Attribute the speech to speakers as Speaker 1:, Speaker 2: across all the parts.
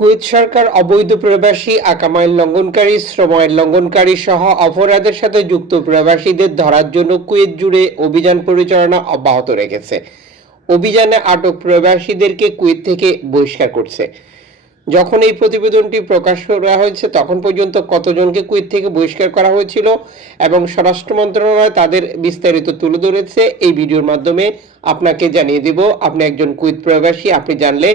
Speaker 1: Kuwait সরকার অবৈধ প্রবাসী আকামাইল লঙ্ঘনকারী শ্রম আইন লঙ্ঘনকারী সহ অপরাধের সাথে যুক্ত প্রবাসীদের ধরার জন্য কুয়েত জুড়ে অভিযান পরিচালনা অব্যাহত রেখেছে। অভিযানে আটক প্রবাসীদেরকে কুয়েত থেকে বহিষ্কার করছে। যখন এই প্রতিবেদনটি প্রকাশ করা হয়েছে, তখন পর্যন্ত কতজনকে কুয়েত থেকে বহিষ্কার করা হয়েছিল এবং স্বরাষ্ট্র মন্ত্রণালয় তাদের বিস্তারিত তুলে ধরেছে। এই ভিডিওর মাধ্যমে আপনাকে জানিয়ে দেব, আপনি একজন কুয়েত প্রবাসী, আপনি জানলে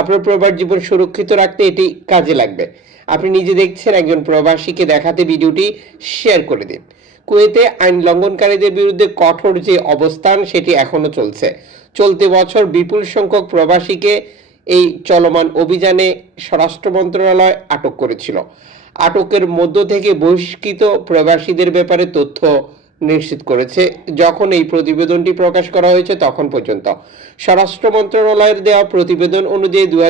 Speaker 1: আপনার প্রবাস জীবন সুরক্ষিত রাখতে এটি কাজে লাগবে। আপনি নিজে দেখছেন একজন প্রবাসীকে দেখাতে ভিডিওটি শেয়ার করে দিন। কুয়েতে আইন লঙ্ঘনকারীদের বিরুদ্ধে কঠোর যে অবস্থান, সেটি এখনও চলছে। চলতি বছর বিপুল সংখ্যক প্রবাসীকে এই চলমান অভিযানে স্বরাষ্ট্র মন্ত্রণালয় আটক করেছিল। আটকের মধ্য থেকে বহিষ্কৃত প্রবাসীদের ব্যাপারে তথ্য নিশ্চিত করেছে। যখন এই প্রতিবেদনটি প্রকাশ করা হয়েছে তখন পর্যন্ত। স্বরাষ্ট্র মন্ত্রণালয়ের দেওয়া প্রতিবেদন অনুযায়ী দুই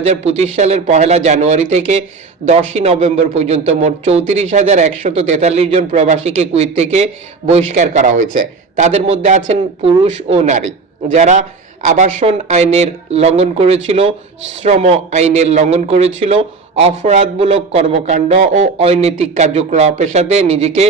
Speaker 1: সালের পহেলা জানুয়ারি থেকে দশই নভেম্বর পর্যন্ত মোট চৌত্রিশ হাজার একশত তেতাল্লিশ জন প্রবাসীকে কুয়েত থেকে বহিষ্কার করা হয়েছে। তাদের মধ্যে আছেন পুরুষ ও নারী। যারা আবাসন আইনের লঙ্ঘন করেছিল, শ্রম আইনের লঙ্ঘন করেছিল অপরাধমূলক কর্মকাণ্ড ও অনৈতিক কার্যকলাপের সাথে নিজেকে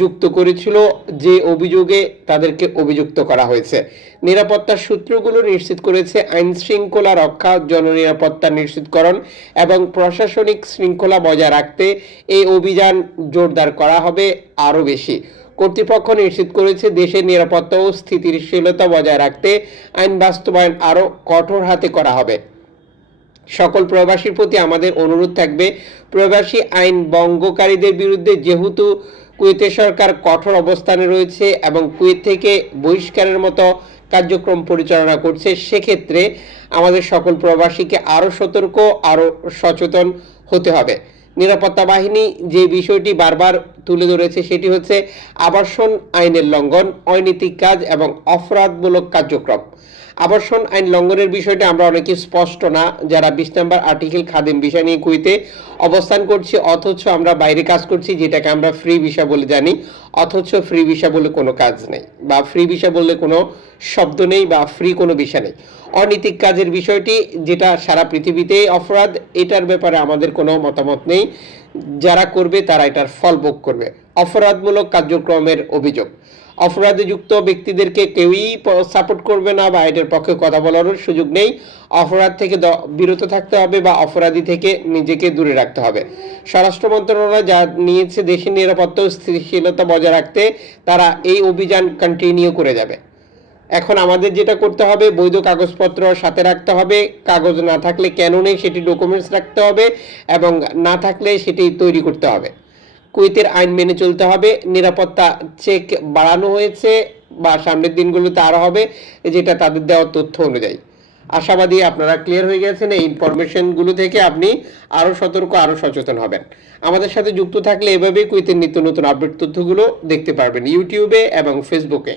Speaker 1: যুক্ত করেছিল যে অভিযোগে তাদেরকে অভিযুক্ত করা হয়েছে। নিরাপত্তার সূত্রগুলো নিশ্চিত করেছে আইন শৃঙ্খলা রক্ষা, জননিরাপত্তা নিশ্চিতকরণ এবং প্রশাসনিক শৃঙ্খলা বজায় রাখতে এই অভিযান জোরদার করা হবে আরও বেশি। কর্তৃপক্ষ নিশ্চিত করেছে দেশের নিরাপত্তা ও স্থিতিশীলতা বজায় রাখতে আইন বাস্তবায়ন আরও কঠোর হাতে করা হবে। সকল প্রবাসীর প্রতি আমাদের অনুরোধ থাকবে, প্রবাসী আইন ভঙ্গকারীদের বিরুদ্ধে যেহেতু কুয়েতের সরকার কঠোর অবস্থানে রয়েছে এবং কুয়েত থেকে বহিষ্কারের মতো কার্যক্রম পরিচালনা করছে, সেক্ষেত্রে আমাদের সকল প্রবাসীকে আরও সতর্ক, আরও সচেতন হতে হবে। নিরাপত্তা বাহিনী যে বিষয়টি বারবার তুলে ধরেছে সেটি হচ্ছে আবাসন আইনের লঙ্ঘন, অনৈতিক কাজ এবং অপরাধমূলক কার্যক্রম। আবাসন আইন লঙ্ঘনের বিষয়টা আমরা অনেকে স্পষ্ট না। যারা বিশ নম্বর আর্টিকেল খাদিম বিষয় নিয়ে কুইতে অবস্থান করছি, অথচ আমরা বাইরে কাজ করছি, যেটাকে আমরা ফ্রি ভিসা বলে জানি। অথচ ফ্রি ভিসা বলে কোনো কাজ নেই, বা ফ্রি ভিসা বললে কোনো শব্দ নেই, বা ফ্রি কোনো ভিসা নেই। অনৈতিক কাজের বিষয়টি, যেটা সারা পৃথিবীতে অপরাধ, এটার ব্যাপারে আমাদের কোনো মতামত নেই। যারা করবে তারা এটার ফল ভোগ করবে। অপরাধমূলক কার্যক্রমের অভিযোগ। অপরাধে যুক্ত ব্যক্তিদেরকে কেউই সাপোর্ট করবে না বা এটার পক্ষে কথা বলারও সুযোগ নেই। অপরাধ থেকে বিরত থাকতে হবে বা অপরাধী থেকে নিজেকে দূরে রাখতে হবে। স্বরাষ্ট্র মন্ত্রণালয় যা নিয়েছে দেশের নিরাপত্তা ও স্থিতিশীলতা বজায় রাখতে তারা এই অভিযান কন্টিনিউ করে যাবে। এখন আমাদের যেটা করতে হবে, বৈধ কাগজপত্র সাথে রাখতে হবে। কাগজ না থাকলে কেন নেই সেটি ডকুমেন্টস রাখতে হবে এবং না থাকলে সেটি তৈরি করতে হবে। কুয়েতের আইন মেনে চলতে হবে, নিরাপত্তা চেক বাড়ানো হয়েছে বা সামনের দিনগুলোতে আরও হবে, যেটা তাদের দেওয়া তথ্য অনুযায়ী। আশাবাদী আপনারা ক্লিয়ার হয়ে গেছেন, এই ইনফরমেশনগুলো থেকে আপনি আরও সতর্ক আরও সচেতন হবেন। আমাদের সাথে যুক্ত থাকলে এভাবেই কুয়েতের নিত্য নতুন আপডেট তথ্যগুলো দেখতে পারবেন, ইউটিউবে এবং ফেসবুকে